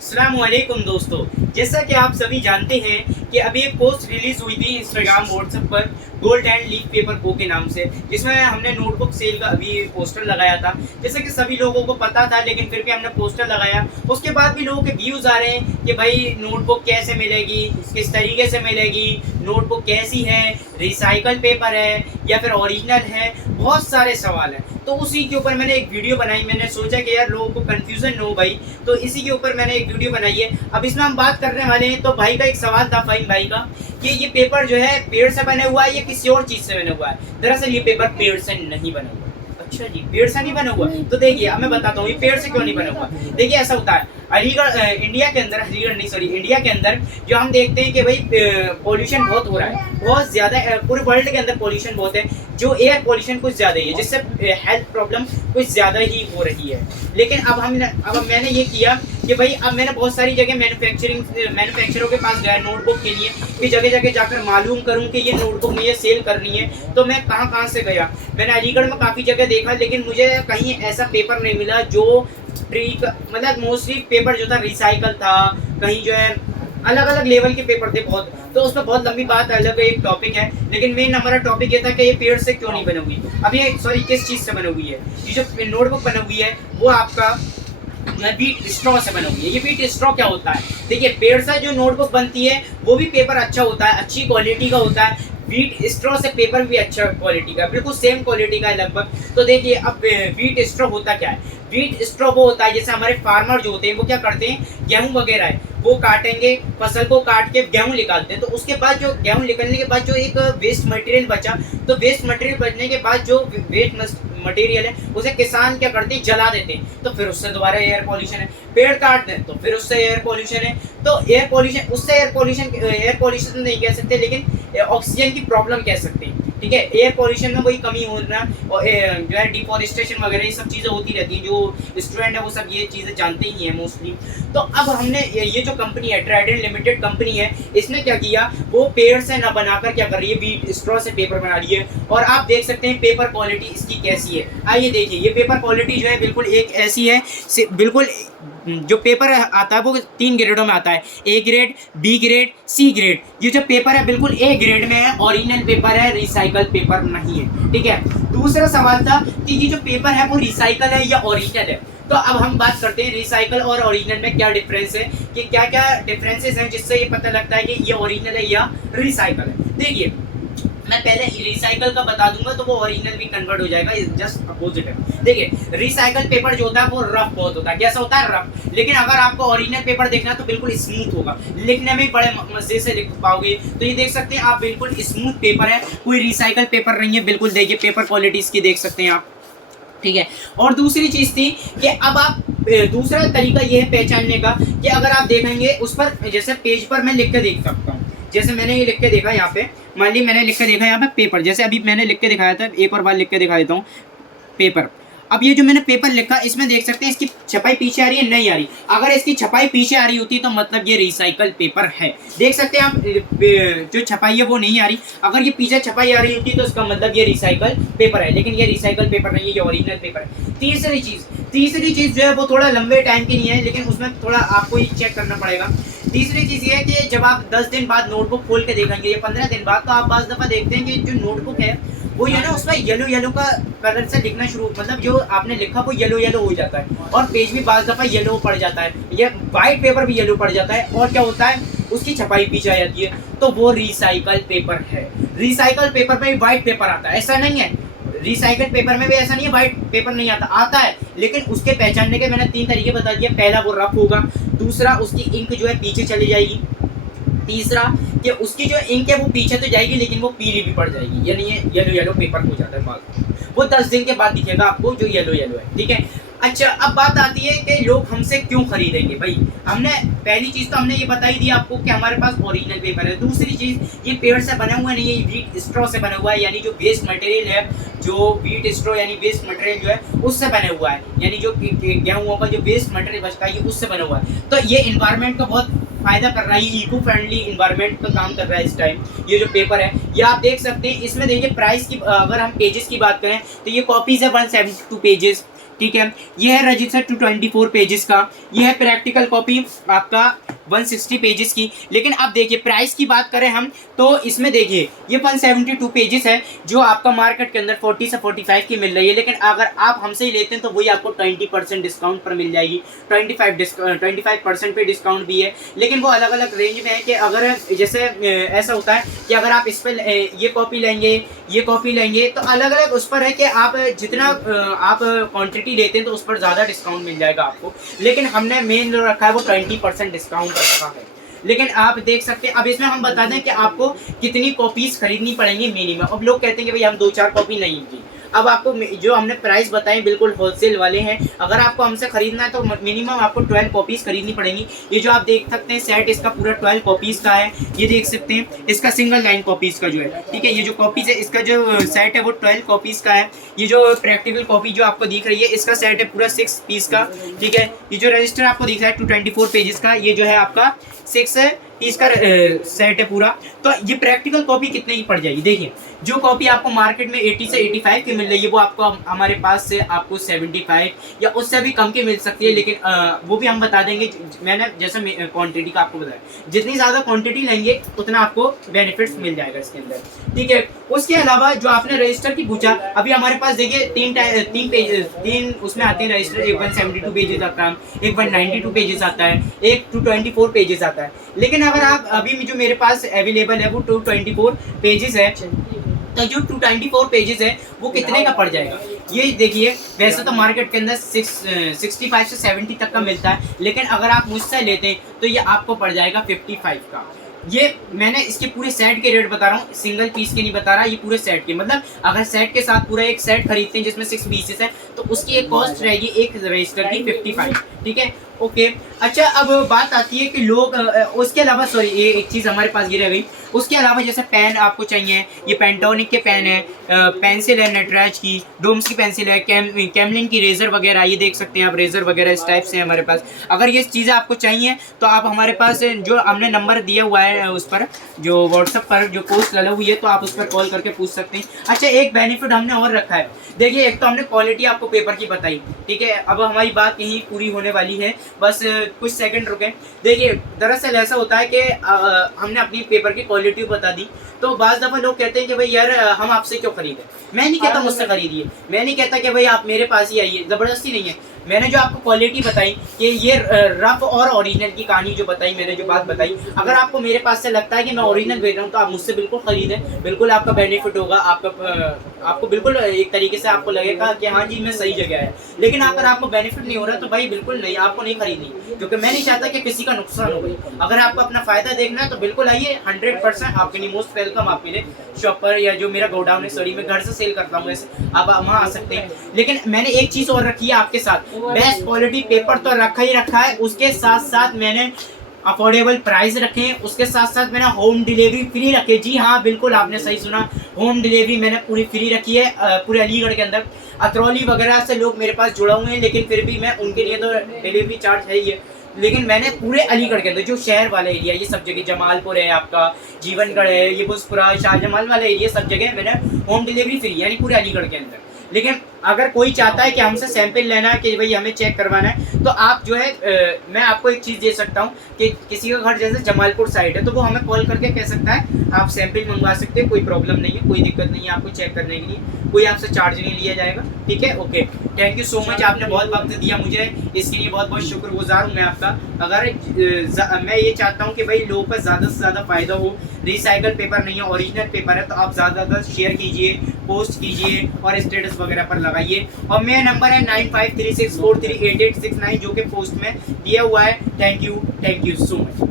अस्सलामुअलैकुम दोस्तों, जैसा कि आप सभी जानते हैं कि अभी एक पोस्ट रिलीज हुई थी इंस्टाग्राम व्हाट्सएप पर गोल्ड एंड लीफ पेपर को के नाम से, जिसमें हमने नोटबुक सेल का अभी पोस्टर लगाया था। जैसे कि सभी लोगों को पता था, लेकिन फिर भी हमने पोस्टर लगाया। उसके बाद भी लोगों के व्यूज़ आ रहे हैं कि भाई नोटबुक कैसे मिलेगी, किस तरीके से मिलेगी, नोटबुक कैसी है, रिसाइकल पेपर है या फिर ओरिजिनल है, बहुत सारे सवाल हैं। तो उसी के ऊपर मैंने एक वीडियो बनाई। मैंने सोचा कि यार लोगों को कन्फ्यूज़न न हो भाई, तो इसी के ऊपर मैंने एक वीडियो बनाई है। अब इसमें हम बात करने वाले हैं। तो भाई का एक सवाल था, फ़हीम भाई का, कि ये पेपर जो है पेड़ से बने हुआ है या किसी और चीज़ से बना हुआ है। दरअसल ये पेपर पेड़ से नहीं बना हुआ। अच्छा जी, पेड़ से नहीं बना हुआ। तो देखिए अब मैं बताता हूँ ये पेड़ से क्यों नहीं बना हुआ। देखिए ऐसा होता है अलीगढ़ इंडिया के अंदर, अलीगढ़ नहीं सॉरी इंडिया के अंदर जो हम देखते हैं कि भाई पॉल्यूशन बहुत हो रहा है, बहुत ज़्यादा। पूरे वर्ल्ड के अंदर पॉल्यूशन बहुत है। जो एयर पॉल्यूशन कुछ ज़्यादा ही है, जिससे हेल्थ प्रॉब्लम कुछ ज़्यादा ही हो रही है। लेकिन अब मैंने ये किया कि भाई अब मैंने बहुत सारी जगह मैन्युफैक्चरों के पास गया नोटबुक के लिए, कि जगह जगह जाकर मालूम करूं कि ये नोटबुक मुझे सेल करनी है। तो मैं कहाँ से गया, मैंने अलीगढ़ में काफ़ी जगह देखा, लेकिन मुझे कहीं ऐसा पेपर नहीं मिला जो मतलब मोस्टली पेपर जो था रिसाइकल था, कहीं जो है अलग अलग लेवल के पेपर थे बहुत। तो उस पर बहुत लंबी बात, अलग एक टॉपिक है। लेकिन मेन हमारा टॉपिक ये था कि ये पेड़ से क्यों नहीं बनी हुई। अब ये सॉरी किस चीज़ से बनी हुई है। ये जो नोटबुक बनी हुई है वो आपका बीट स्ट्रॉ से बना हुई है। ये बीट स्ट्रॉ क्या होता है, देखिए पेड़ से जो नोटबुक बनती है वो भी पेपर अच्छा होता है, अच्छी क्वालिटी का होता है। बीट स्ट्रॉ से पेपर भी अच्छा क्वालिटी का, बिल्कुल सेम क्वालिटी का है लगभग। तो देखिए अब बीट स्ट्रॉ होता क्या है। बीट स्ट्रॉ वो होता है जैसे हमारे फार्मर जो होते हैं वो क्या करते हैं, गेहूं वगैरह है वो काटेंगे, फसल को काट के गेहूं निकालते हैं। तो उसके बाद जो गेहूं निकलने के बाद जो एक वेस्ट मटेरियल बचा, तो वेस्ट मटेरियल बचने के बाद जो वेस्ट मटेरियल है उसे किसान क्या करते हैं, जला देते हैं। तो फिर उससे दोबारा एयर पॉल्यूशन है। पेड़ काट दें तो फिर उससे एयर पॉल्यूशन है। तो एयर पॉल्यूशन, उससे एयर पॉल्यूशन नहीं कह सकते, लेकिन ऑक्सीजन की प्रॉब्लम कह सकते हैं। ठीक है, एयर पॉल्यूशन में वही कमी होना और जो है डिफॉरेस्टेशन वगैरह ये सब चीज़ें होती रहती हैं। जो स्टूडेंट है वो सब ये चीज़ें जानते ही हैं मोस्टली। तो अब हमने ये जो कंपनी है ट्राइडेंट लिमिटेड कंपनी है, इसने क्या किया, वो पेड़ से ना बनाकर क्या कर रही है, बीट स्ट्रॉ से पेपर बना रही है। और आप देख सकते हैं पेपर क्वालिटी इसकी कैसी है। आइए देखिए, ये पेपर क्वालिटी जो है बिल्कुल एक ऐसी है, बिल्कुल जो पेपर आता है वो 3 ग्रेडों में आता है, A grade, B grade, C grade. ये जो पेपर है बिल्कुल ए ग्रेड में है, ओरिजिनल पेपर है, रिसाइकल पेपर नहीं है। ठीक है, दूसरा सवाल था कि ये जो पेपर है वो रिसाइकल है या ओरिजिनल है। तो अब हम बात करते हैं रिसाइकल और ओरिजिनल में क्या डिफरेंस है, कि क्या क्या डिफरेंसेस हैं जिससे ये पता लगता है कि ये ओरिजिनल है या रिसाइकल है। देखिए मैं पहले रिसाइकल का बता दूंगा तो वो ओरिजिनल भी कन्वर्ट हो जाएगा, जस्ट अपोजिट है। देखिए रिसाइकल पेपर जो होता है वो रफ बहुत होता है। कैसा होता है, रफ। लेकिन अगर आपको ओरिजिनल पेपर देखना है तो बिल्कुल स्मूथ होगा, लिखने में बड़े मजे से लिख पाओगे। तो ये देख सकते हैं आप, बिल्कुल स्मूथ पेपर है, कोई रिसाइकल पेपर नहीं है। बिल्कुल देखिए पेपर क्वालिटी इसकी देख सकते हैं आप। ठीक है, और दूसरी चीज़ थी कि अब आप दूसरा तरीका ये है पहचानने का कि अगर आप देखेंगे उस पर, जैसे पेज पर मैं लिख के देख सकता हूँ। जैसे मैंने ये लिख के देखा यहाँ पे, मान ली मैंने लिख के देखा यहाँ पे पेपर, जैसे अभी मैंने लिख के दिखाया था, एक और बार लिख के दिखा देता हूँ पेपर। अब ये जो मैंने पेपर लिखा इसमें देख सकते हैं इसकी छपाई पीछे आ रही है, नहीं आ रही। अगर इसकी छपाई पीछे आ रही होती तो मतलब ये रिसाइकल पेपर है। देख सकते हैं आप जो छपाई है वो नहीं आ रही। अगर ये पीछे छपाई आ रही होती तो इसका मतलब ये रिसाइकल पेपर है, लेकिन ये रिसाइकल पेपर नहीं है, ये ओरिजिनल पेपर है। तीसरी चीज़ जो है वो थोड़ा लंबे टाइम की नहीं है, लेकिन उसमें थोड़ा आपको ही चेक करना पड़ेगा। तीसरी चीज़ ये है कि जब आप 10 दिन बाद नोटबुक खोल के देखेंगे या 15 दिन बाद, तो आप बाज़ दफ़ा देखते हैं कि जो नोटबुक है वो ये ना उसमें येलो का कलर से लिखना शुरू, मतलब जो आपने लिखा वो येलो हो जाता है, और पेज भी बाज़ दफ़ा येलो पड़ जाता है, या वाइट पेपर भी येलो पड़ जाता है। और क्या होता है, उसकी छपाई पीछे आ जाती है, तो वो रिसाइकल पेपर है। रिसाइकल पेपर में भी वाइट पेपर आता है, ऐसा नहीं है। रिसाइकल पेपर में भी ऐसा नहीं है वाइट पेपर नहीं आता है, लेकिन उसके पहचानने के मैंने 3 तरीके बता दिए। पहला वो रफ होगा, दूसरा उसकी इंक जो है पीछे चली जाएगी, तीसरा कि उसकी जो इंक है वो पीछे तो जाएगी लेकिन वो पीली भी पड़ जाएगी, यानी ये येलो पेपर हो जाता है माल। वो 10 दिन के बाद दिखेगा आपको जो येलो है। ठीक है, अच्छा अब बात आती है कि लोग हमसे क्यों खरीदेंगे। भाई हमने पहली चीज़ तो हमने ये बताई दी आपको कि हमारे पास ओरिजिनल पेपर है। दूसरी चीज़ ये पेड़ से बना हुआ नहीं है, ये बीट स्ट्रॉ से बना हुआ है, यानी जो वेस्ट मटेरियल है, जो बीट स्ट्रॉ यानी वेस्ट मटेरियल जो है उससे बने हुआ है, यानी जो गेहूँ का जो वेस्ट मटेरियल बचता है ये उससे बना हुआ है। तो ये इन्वायरमेंट का बहुत फ़ायदा कर रहा है, ये इको फ्रेंडली इन्वायरमेंट का काम कर रहा है इस टाइम। ये जो पेपर है ये आप देख सकते हैं, इसमें देखिए प्राइस की, अगर हम पेजेस की बात करें तो ये कॉपीज़ है 172 पेजेस, ठीक है। ये है रजिस्टर 224 पेजेस का, ये है प्रैक्टिकल कॉपी आपका 160 पेजेस की। लेकिन अब देखिए प्राइस की बात करें हम तो इसमें देखिए ये 172 पेजेस है जो आपका मार्केट के अंदर 40 से 45 की मिल रही है, लेकिन अगर आप हमसे ही लेते हैं तो वही आपको 20% डिस्काउंट पर मिल जाएगी। 25% पे डिस्काउंट भी है, लेकिन वो अलग अलग रेंज में है कि अगर जैसे ऐसा होता है कि अगर आप इस पर ये कॉपी लेंगे, ये कॉपी लेंगे तो अलग अलग उस पर है कि आप जितना आप क्वांटिटी लेते हैं तो उस पर ज़्यादा डिस्काउंट मिल जाएगा आपको। लेकिन हमने मेन जो रखा है वो 20% डिस्काउंट रखा है। लेकिन आप देख सकते हैं अब इसमें हम बता दें कि आपको कितनी कॉपीज खरीदनी पड़ेंगी मिनिमम। अब लोग कहते हैं कि भाई हम 2-4 कॉपी नहीं की। अब आपको जो हमने प्राइस बताए बिल्कुल होलसेल वाले हैं। अगर आपको हमसे खरीदना है तो मिनिमम आपको 12 कॉपीज़ खरीदनी पड़ेंगी। ये जो आप देख सकते हैं सेट इसका पूरा 12 कॉपीज़ का है। ये देख सकते हैं इसका सिंगल लाइन कॉपीज़ का जो है, ठीक है। ये जो कॉपीज़ है इसका जो सेट है वो 12 कॉपीज़ का है। ये जो प्रैक्टिकल कॉपी जो आपको दिख रही है इसका सेट है पूरा 6 पीस का, ठीक है। ये जो रजिस्टर आपको दिख रहा है 224 पेजेस का, ये जो है आपका 6 पीस का सेट है पूरा। तो ये प्रैक्टिकल कॉपी कितने की पड़ जाएगी, देखिए जो कॉपी आपको मार्केट में 80 से 85 की मिल रही है वो आपको हमारे पास से आपको 75 या उससे भी कम की मिल सकती है। लेकिन वो भी हम बता देंगे, मैंने जैसे क्वांटिटी का आपको बताया, जितनी ज़्यादा क्वांटिटी लेंगे उतना आपको बेनिफिट्स मिल जाएगा इसके अंदर, ठीक है। उसके अलावा जो आपने रजिस्टर की पूछा, अभी हमारे पास देखिए तीन उसमें आते हैं रजिस्टर। एक 172 पेजेस आता है, एक 192 पेजेस आता है, एक 224 पेजेस आता है। लेकिन अगर आप अभी जो मेरे पास अवेलेबल है वो 224 पेजेस है, तो जो 224 पेजेस है वो कितने का पड़ जाएगा ये देखिए। वैसे तो मार्केट के अंदर 65 से 70 तक का मिलता है, लेकिन अगर आप मुझसे लेते हैं तो ये आपको पड़ जाएगा 55 का। ये मैंने इसके पूरे सेट के रेट बता रहा हूँ, सिंगल पीस के नहीं बता रहा, ये पूरे सेट के। मतलब अगर सेट के साथ पूरा एक सेट खरीदते हैं जिसमें 6 पीसेस है तो उसकी एक कॉस्ट रहेगी एक रजिस्टर की 55, ठीक है, ओके। अच्छा अब बात आती है कि लोग उसके अलावा सॉरी ये एक चीज़ हमारे पास ये रह गई। उसके अलावा जैसे पेन आपको चाहिए, ये पेंटोनिक के पेन है, पेंसिल है नटराज की, डोम्स की पेंसिल है, कैमलिन की रेज़र वगैरह, ये देख सकते हैं आप रेज़र वगैरह इस टाइप से है हमारे पास। अगर ये चीज़ें आपको चाहिए तो आप हमारे पास जो हमने नंबर दिया हुआ है उस पर जो व्हाट्सएप पर जो पोस्ट लगा हुई है तो आप उस पर कॉल करके पूछ सकते हैं। अच्छा एक बेनिफिट हमने और रखा है, देखिए एक तो हमने क्वालिटी आपको पेपर की बताई, ठीक है। अब हमारी बात यहीं पूरी होने वाली है, बस कुछ सेकंड रुके। देखिए दरअसल ऐसा होता है कि हमने अपनी पेपर की क्वालिटी बता दी तो बाज़ दफ़ा लोग कहते हैं कि भाई यार हम आपसे क्यों खरीदें। मैं नहीं कहता मुझसे खरीदिए, मैं नहीं कहता कि भाई आप मेरे पास ही आइए, ज़बरदस्ती नहीं है। मैंने जो आपको क्वालिटी बताई कि ये रफ और ओरिजिनल की कहानी जो बताई, मैंने जो बात बताई, अगर आपको मेरे पास से लगता है कि मैं ओरिजिनल भेज रहा हूँ तो आप मुझसे बिल्कुल खरीदें, बिल्कुल आपका बेनिफिट होगा। आपको बिल्कुल एक तरीके से आपको लगेगा कि हाँ जी मैं सही जगह है। लेकिन अगर आपको बेनिफिट नहीं हो रहा तो भाई बिल्कुल नहीं, आपको नहीं खरीदनी, क्योंकि मैं नहीं चाहता कि किसी का नुकसान हो भाई। अगर आपको अपना फ़ायदा देखना है तो बिल्कुल आइए, 100% आपके लिए मोस्ट वेलकम। आप मेरे शॉप पर या जो मेरा गोडाउन है, सॉरी मैं घर से सेल करता हूँ ऐसे, आप वहाँ आ सकते हैं। लेकिन मैंने एक चीज़ और रखी है आपके साथ, बेस्ट क्वालिटी पेपर तो रखा ही रखा है, उसके साथ साथ मैंने अफोर्डेबल प्राइस रखे हैं, उसके साथ साथ मैंने होम डिलीवरी फ्री रखे। जी हाँ बिल्कुल आपने सही सुना, होम डिलीवरी मैंने पूरी फ्री रखी है पूरे अलीगढ़ के अंदर। अतरौली वगैरह से लोग मेरे पास जुड़ा हुए हैं, लेकिन फिर भी मैं उनके लिए तो डिलीवरी चार्ज है ही है, लेकिन मैंने पूरे अलीगढ़ के अंदर जो शहर वाला एरिया ये सब जगह, जमालपुर है आपका, जीवनगढ़ है, ये बुसपुरा, शाहजमाल वाला एरिया, सब जगह मैंने होम डिलीवरी फ्री यानी पूरे अलीगढ़ के अंदर। लेकिन अगर कोई चाहता है कि हमसे सैंपल लेना है कि भाई हमें चेक करवाना है तो आप जो है मैं आपको एक चीज़ दे सकता हूँ कि किसी का घर जैसे जमालपुर साइड है तो वो हमें कॉल करके कह सकता है, आप सैंपल मंगवा सकते हैं, कोई प्रॉब्लम नहीं है, कोई दिक्कत नहीं है, आपको चेक करने के लिए कोई आपसे चार्ज नहीं लिया जाएगा, ठीक है, okay. Thank you so much, आपने बहुत वक्त दिया मुझे, इसके लिए बहुत बहुत शुक्रगुजार हूँ मैं आपका। अगर मैं ये चाहता हूँ कि भाई लोगों का ज़्यादा से ज़्यादा फ़ायदा हो, रिसाइकल पेपर नहीं है ओरिजिनल पेपर है, तो आप ज़्यादा से ज़्यादा शेयर कीजिए, पोस्ट कीजिए और स्टेटस वगैरह पर लगाइए। और मेरा नंबर है 9536438869 जो कि पोस्ट में दिया हुआ है। Thank you so much.